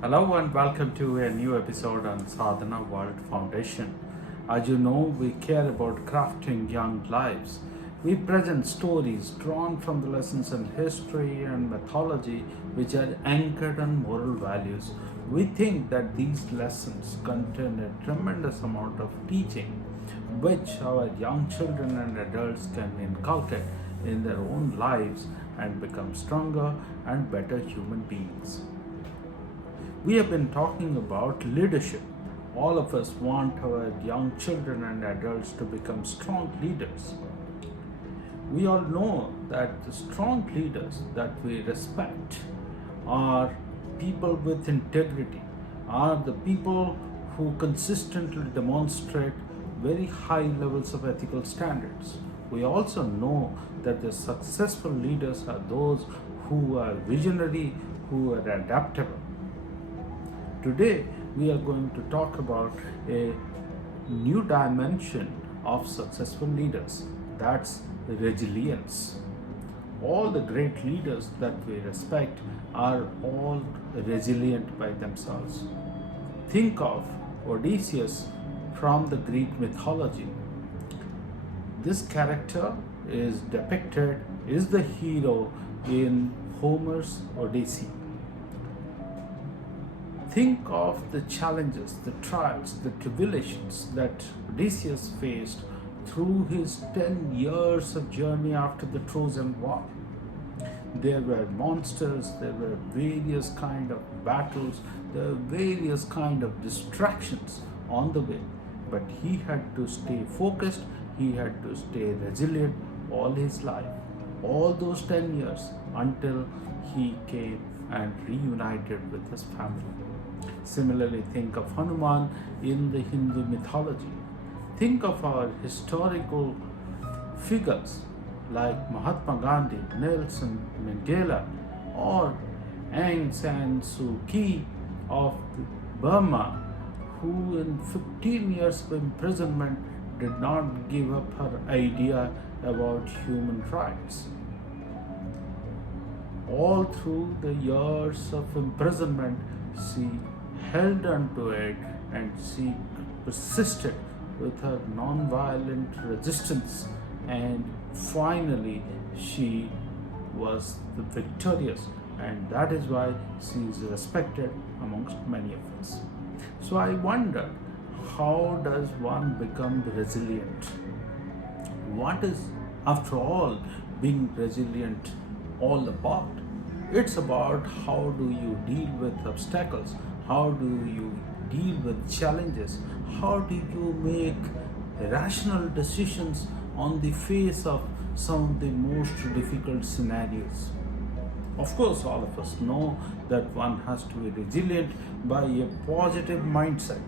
Hello and welcome to a new episode on Sadhana World Foundation. As you know, we care about crafting young lives. We present stories drawn from the lessons in history and mythology which are anchored on moral values. We think that these lessons contain a tremendous amount of teaching which our young children and adults can inculcate in their own lives and become stronger and better human beings. We have been talking about leadership. All of us want our young children and adults to become strong leaders. We all know that the strong leaders that we respect are people with integrity, are the people who consistently demonstrate very high levels of ethical standards. We also know that the successful leaders are those who are visionary, who are adaptable. Today, we are going to talk about a new dimension of successful leaders, that's resilience. All the great leaders that we respect are all resilient by themselves. Think of Odysseus from the Greek mythology. This character is the hero in Homer's Odyssey. Think of the challenges, the trials, the tribulations that Odysseus faced through his 10 years of journey after the Trojan War. There were monsters, there were various kind of battles, there were various kind of distractions on the way. But he had to stay focused, he had to stay resilient all his life, all those 10 years until he came and reunited with his family. Similarly, think of Hanuman in the Hindu mythology. Think of our historical figures like Mahatma Gandhi, Nelson Mandela, or Aung San Suu Kyi of Burma, who in 15 years of imprisonment did not give up her idea about human rights. All through the years of imprisonment, she held on to it and she persisted with her non-violent resistance, and finally she was the victorious, and that is why she is respected amongst many of us. So I wondered, how does one become resilient? What is, after all, being resilient all about? It's about how do you deal with obstacles, how do you deal with challenges, how do you make rational decisions on the face of some of the most difficult scenarios. Of course, all of us know that one has to be resilient by a positive mindset,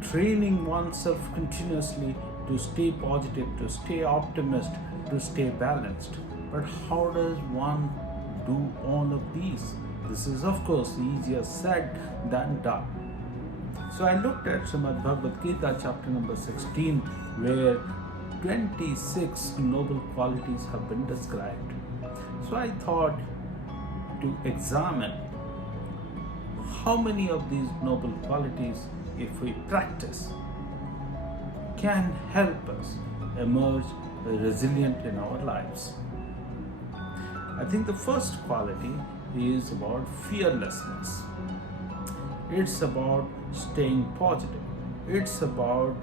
training oneself continuously to stay positive, to stay optimistic, to stay balanced. But how does one do all of these? This is, of course, easier said than done. So I looked at Srimad Bhagavad Gita, chapter number 16, where 26 noble qualities have been described. So I thought to examine how many of these noble qualities, if we practice, can help us emerge resilient in our lives. I think the first quality is about fearlessness. It's about staying positive. It's about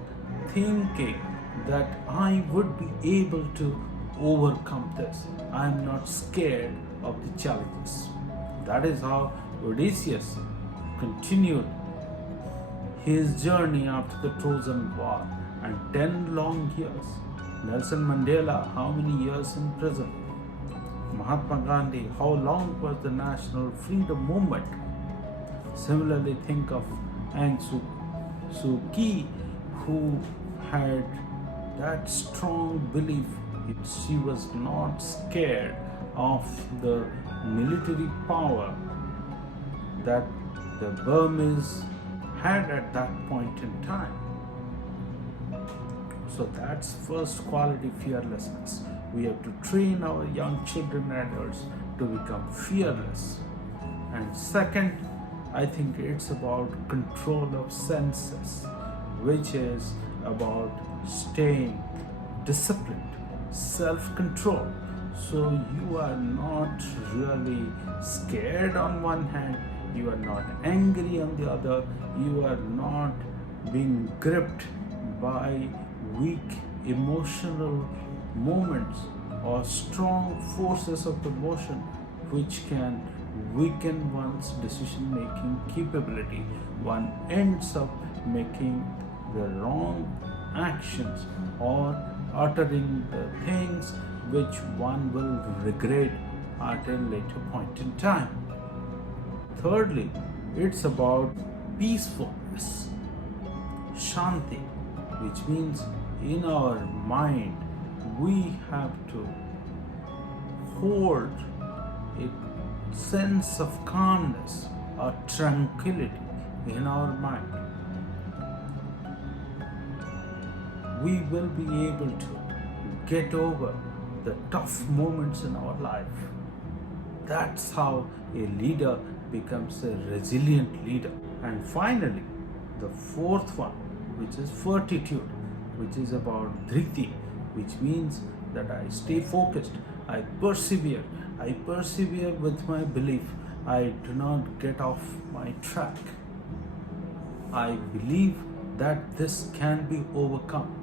thinking that I would be able to overcome this. I'm not scared of the challenges. That is how Odysseus continued his journey after the Trojan War, and 10 long years. Nelson Mandela, how many years in prison? Mahatma Gandhi, how long was the national freedom movement? Similarly, think of Aung Suu Kyi, who had that strong belief that she was not scared of the military power that the Burmese had at that point in time. So that's first quality, fearlessness. We have to train our young children and adults to become fearless. And second, I think it's about control of senses, which is about staying disciplined, self control. So you are not really scared on one hand, you are not angry on the other, you are not being gripped by weak emotional moments or strong forces of emotion which can weaken one's decision making capability. One ends up making the wrong actions or uttering the things which one will regret at a later point in time. Thirdly, it's about peacefulness, shanti, which means in our mind we have to hold a sense of calmness or tranquility in our mind. We will be able to get over the tough moments in our life. That's how a leader becomes a resilient leader. And finally, the fourth one, which is fortitude, which is about dhriti, which means that I stay focused, I persevere with my belief, I do not get off my track. I believe that this can be overcome.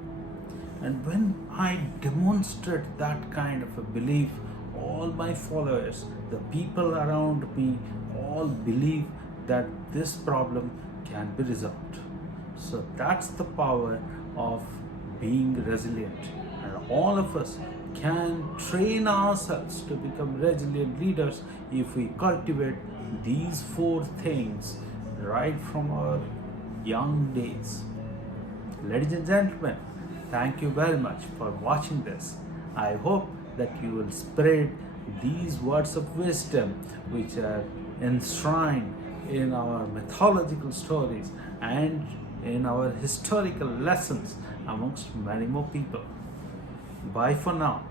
And when I demonstrate that kind of a belief, all my followers, the people around me, all believe that this problem can be resolved. So that's the power of being resilient. And all of us can train ourselves to become resilient leaders if we cultivate these four things right from our young days. Ladies and gentlemen, thank you very much for watching this. I hope that you will spread these words of wisdom which are enshrined in our mythological stories and in our historical lessons amongst many more people. Bye for now.